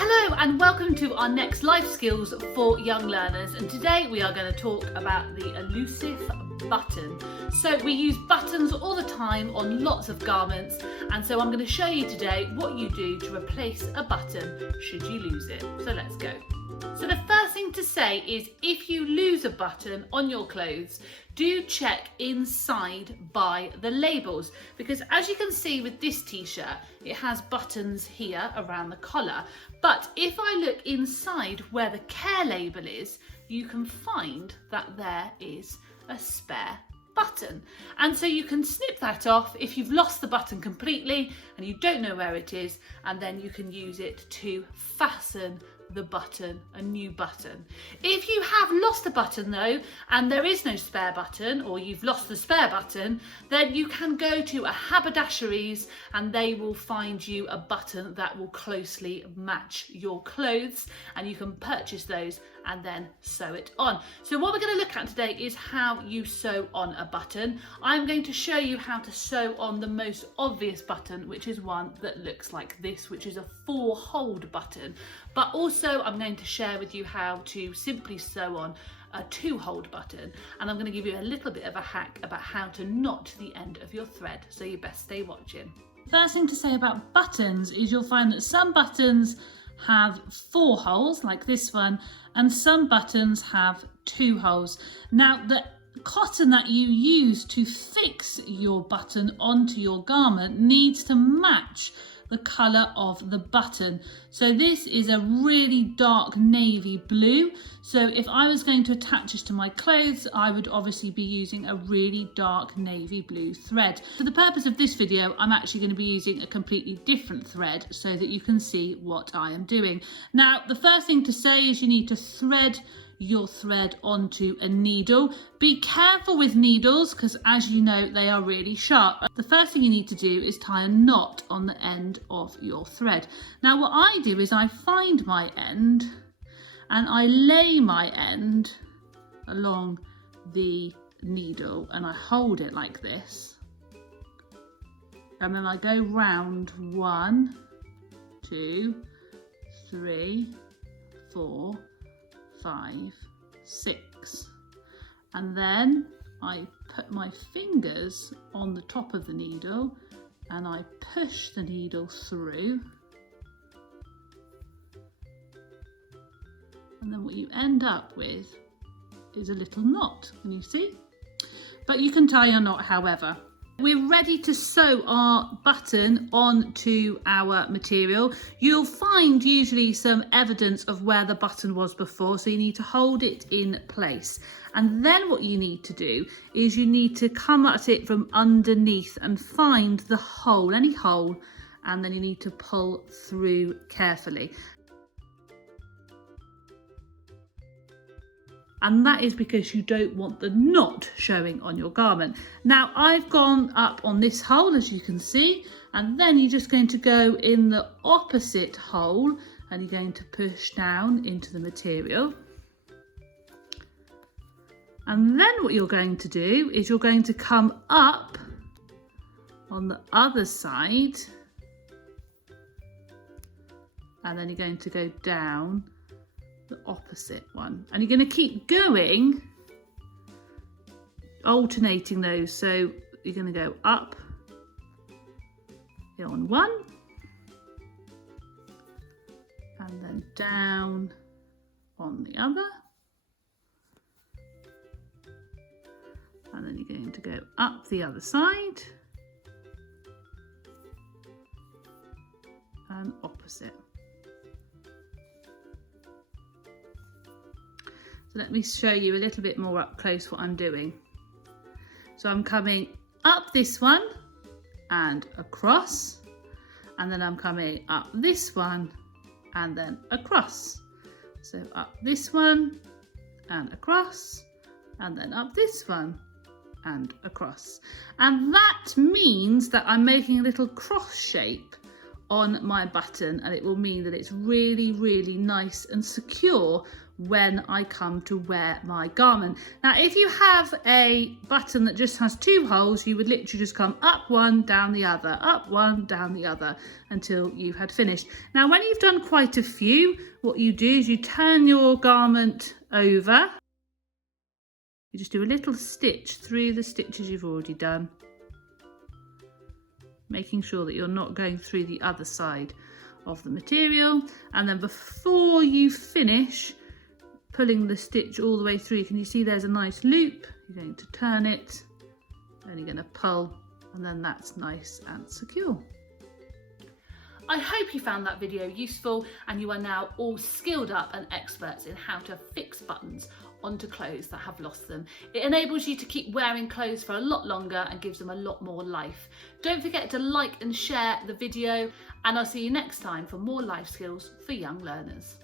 Hello and welcome to our next life skills for young learners, and today we are going to talk about the elusive button. So we use buttons all the time on lots of garments, and so I'm going to show you today what you do to replace a button should you lose it. So let's go. So the first thing to say is if you lose a button on your clothes, do check inside by the labels, because as you can see with this t-shirt, it has buttons here around the collar. But if I look inside where the care label is, you can find that there is a spare button. And so you can snip that off if you've lost the button completely and you don't know where it is, and then you can use it to fasten the button, a new button. If you have lost a button though, and there is no spare button, or you've lost the spare button, then you can go to a haberdasheries and they will find you a button that will closely match your clothes, and you can purchase those and then sew it on. So what we're going to look at today is how you sew on a button. I'm going to show you how to sew on the most obvious button, which is one that looks like this, which is a 4-hold button. But also I'm going to share with you how to simply sew on a 2-hold button, and I'm going to give you a little bit of a hack about how to knot the end of your thread, so you best stay watching. First thing to say about buttons is you'll find that some buttons have 4 holes like this one, and some buttons have 2 holes. Now the cotton that you use to fix your button onto your garment needs to match the colour of the button. So this is a really dark navy blue. So if I was going to attach this to my clothes, I would obviously be using a really dark navy blue thread. For the purpose of this video, I'm actually going to be using a completely different thread so that you can see what I am doing. Now, the first thing to say is you need to thread your thread onto a needle. Be careful with needles because, as you know, they are really sharp. The first thing you need to do is tie a knot on the end of your thread. Now what I do is I find my end and I lay my end along the needle and I hold it like this, and then I go round 1, 2, 3, 4, 5, 6, and then I put my fingers on the top of the needle and I push the needle through, and then what you end up with is a little knot. Can you see? But you can tie your knot however. We're ready to sew our button onto our material. You'll find usually some evidence of where the button was before, so you need to hold it in place. And then what you need to do is you need to come at it from underneath and find the hole, any hole, and then you need to pull through carefully. And that is because you don't want the knot showing on your garment. Now I've gone up on this hole, as you can see, and then you're just going to go in the opposite hole and you're going to push down into the material. And then what you're going to do is you're going to come up on the other side, and then you're going to go down the opposite one, and you're going to keep going, alternating those. So you're going to go up on one and then down on the other, and then you're going to go up the other side and opposite. So let me show you a little bit more up close what I'm doing. So I'm coming up this one and across, and then I'm coming up this one and then across. So up this one and across, and then up this one and across. And that means that I'm making a little cross shape on my button, and it will mean that it's really, really nice and secure when I come to wear my garment. Now, if you have a button that just has 2 holes, you would literally just come up one, down the other, up one, down the other, until you had finished. Now, when you've done quite a few, what you do is you turn your garment over. You just do a little stitch through the stitches you've already done, making sure that you're not going through the other side of the material. And then before you finish pulling the stitch all the way through, can you see there's a nice loop? You're going to turn it, then you're going to pull, and then that's nice and secure. I hope you found that video useful and you are now all skilled up and experts in how to fix buttons onto clothes that have lost them. It enables you to keep wearing clothes for a lot longer and gives them a lot more life. Don't forget to like and share the video, and I'll see you next time for more life skills for young learners.